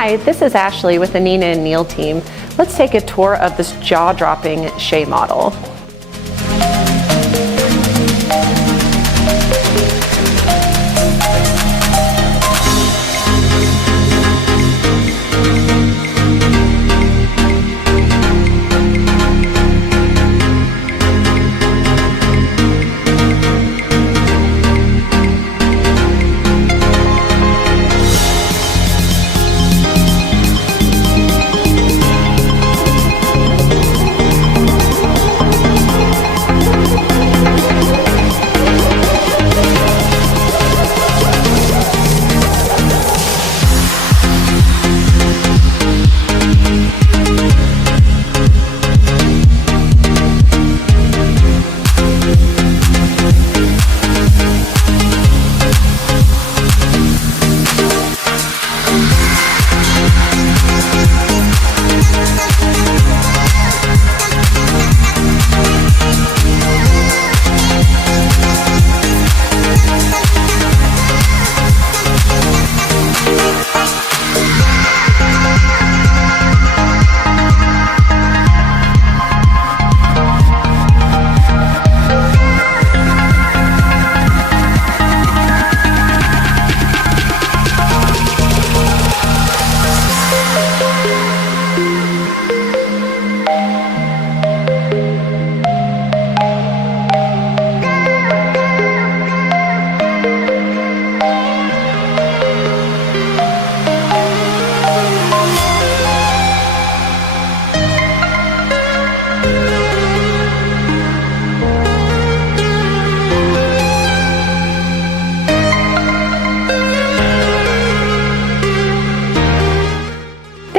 Hi, this is Ashley with the Nina and Neel team. Let's take a tour of this jaw-dropping Shea model.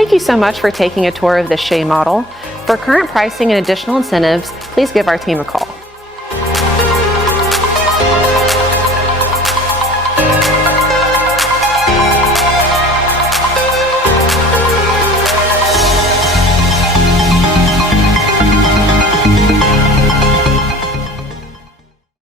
Thank you so much for taking a tour of the Shea model. For current pricing and additional incentives, please give our team a call.